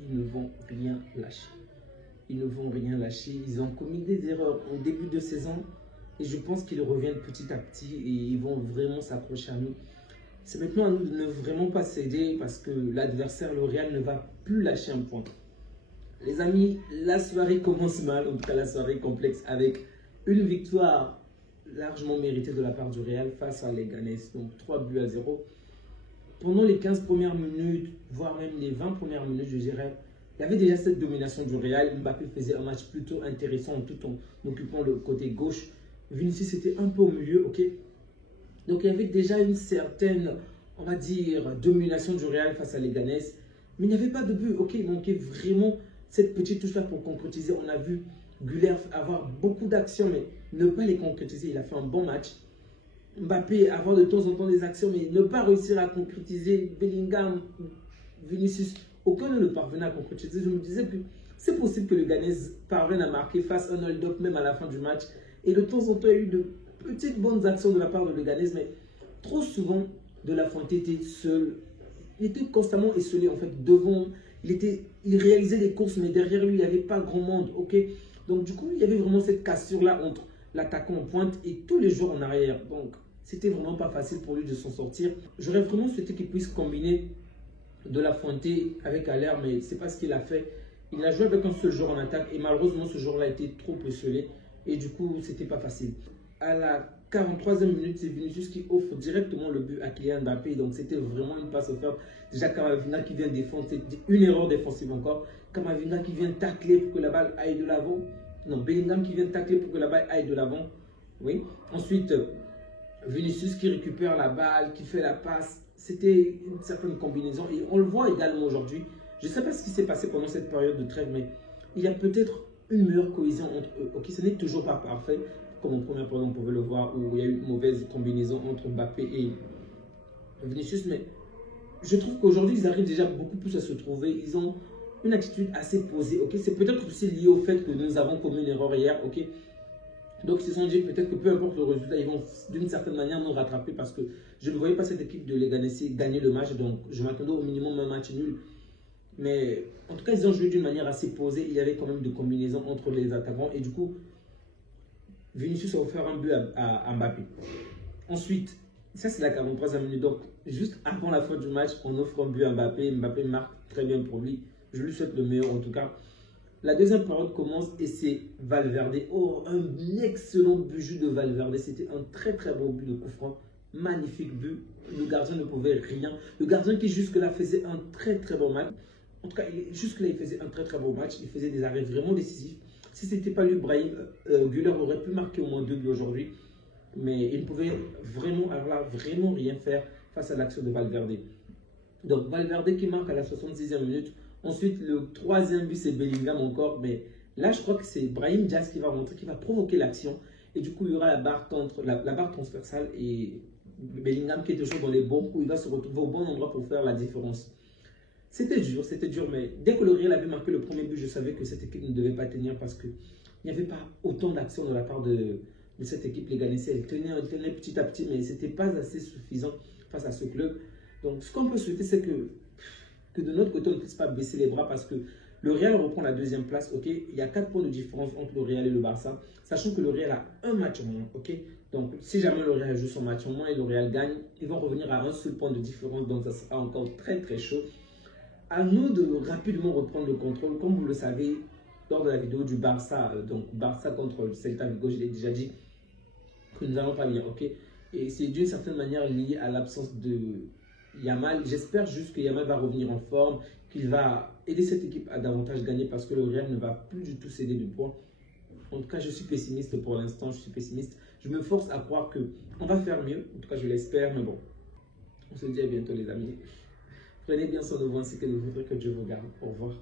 ils ne vont rien lâcher. Ils ne vont rien lâcher. Ils ont commis des erreurs au début de saison et je pense qu'ils reviennent petit à petit et ils vont vraiment s'accrocher à nous. C'est maintenant à nous de ne vraiment pas céder parce que l'adversaire, le Real, ne va plus lâcher un point. Les amis, la soirée commence mal, en tout cas la soirée complexe, avec une victoire largement méritée de la part du Real face à Leganés, donc 3-0. Pendant les 15 premières minutes, voire même les 20 premières minutes, je dirais, il y avait déjà cette domination du Real. Mbappé faisait un match plutôt intéressant tout en occupant le côté gauche. Vinicius était un peu au milieu, ok. Donc il y avait déjà une certaine, on va dire, domination du Real face à Leganés. Mais il n'y avait pas de but, ok. Il manquait vraiment cette petite touche-là pour concrétiser. On a vu Güler avoir beaucoup d'actions, mais ne pas les concrétiser. Il a fait un bon match. Mbappé avoir de temps en temps des actions, mais ne pas réussir à concrétiser. Bellingham, Vinicius, aucun ne parvenait à concrétiser. Je me disais que c'est possible que le Leganés parvienne à marquer face à un hold-up même à la fin du match. Et de temps en temps, il y a eu de petites bonnes actions de la part de Leganés, mais trop souvent, De La Fuente était seul. Il était constamment esselé en fait devant. Il réalisait des courses, mais derrière lui, il n'y avait pas grand monde. Ok. Donc du coup, il y avait vraiment cette cassure-là entre l'attaquant en pointe et tous les joueurs en arrière. Donc, c'était vraiment pas facile pour lui de s'en sortir. J'aurais vraiment souhaité qu'il puisse combiner De La Fuente avec Haller, mais c'est pas ce qu'il a fait. Il a joué avec un seul joueur en attaque et malheureusement, ce joueur-là a été trop esselé. Et du coup, c'était pas facile. À la 43e minute, c'est Vinicius qui offre directement le but à Kylian Mbappé. Donc, c'était vraiment une passe offerte. Déjà, Camavinga qui vient défendre, c'est une erreur défensive encore. Camavinga qui vient tacler pour que la balle aille de l'avant. Non, Bellingham qui vient tacler pour que la balle aille de l'avant. Oui. Ensuite, Vinicius qui récupère la balle, qui fait la passe. C'était une certaine combinaison. Et on le voit également aujourd'hui. Je ne sais pas ce qui s'est passé pendant cette période de trêve, mais il y a peut-être une meilleure cohésion entre eux. Ok, ce n'est toujours pas parfait, comme en première période, on pouvait le voir, où il y a eu une mauvaise combinaison entre Mbappé et Vinicius. Mais je trouve qu'aujourd'hui, ils arrivent déjà beaucoup plus à se trouver. Ils ont une attitude assez posée. Ok, c'est peut-être aussi lié au fait que nous avons commis une erreur hier. Ok, donc ils se sont dit peut-être que peu importe le résultat, ils vont d'une certaine manière nous rattraper parce que je ne voyais pas cette équipe de Leganés gagner le match. Donc je m'attendais au minimum un match nul. Mais en tout cas, ils ont joué d'une manière assez posée. Il y avait quand même des combinaisons entre les attaquants. Et du coup, Vinicius a offert un but à Mbappé. Ensuite, ça c'est la 43e minute. Donc, juste avant la fin du match, on offre un but à Mbappé. Mbappé marque très bien pour lui. Je lui souhaite le meilleur en tout cas. La deuxième période commence et c'est Valverde. Oh, un excellent but de Valverde. C'était un très très beau but de coup franc. Magnifique but. Le gardien ne pouvait rien. Le gardien qui jusque-là faisait un très très bon match. En tout cas, jusque-là, il faisait un très très bon match. Il faisait des arrêts vraiment décisifs. Si ce n'était pas lui, Brahim Güler aurait pu marquer au moins 2 buts aujourd'hui. Mais il ne pouvait vraiment rien faire face à l'action de Valverde. Donc, Valverde qui marque à la 66e minute. Ensuite, le troisième but, c'est Bellingham encore. Mais là, je crois que c'est Brahim Diaz qui va rentrer, qui va provoquer l'action. Et du coup, il y aura la barre transversale et Bellingham qui est toujours dans les bons coups. Il va se retrouver au bon endroit pour faire la différence. C'était dur, mais dès que le Real avait marqué le premier but, je savais que cette équipe ne devait pas tenir parce qu'il n'y avait pas autant d'action de la part de cette équipe Leganés. Elle tenait petit à petit, mais ce n'était pas assez suffisant face à ce club. Donc, ce qu'on peut souhaiter, c'est que de notre côté, on ne puisse pas baisser les bras parce que le Real reprend la deuxième place. Ok, il y a 4 points de différence entre le Real et le Barça, sachant que le Real a un match en moins. Ok, donc si jamais le Real joue son match en moins et le Real gagne, ils vont revenir à un seul point de différence. Donc, ça sera encore très très chaud. À nous de rapidement reprendre le contrôle. Comme vous le savez, lors de la vidéo du Barça, donc Barça contre le Celta Vigo, je l'ai déjà dit que nous n'allons pas bien, ok. Et c'est d'une certaine manière lié à l'absence de Yamal. J'espère juste que Yamal va revenir en forme, qu'il va aider cette équipe à davantage gagner parce que le Real ne va plus du tout céder de points. En tout cas, je suis pessimiste pour l'instant, je suis pessimiste. Je me force à croire qu'on va faire mieux, en tout cas je l'espère, mais bon. On se dit à bientôt les amis. Prenez bien soin de vous ainsi que de vous, que Dieu vous garde. Au revoir.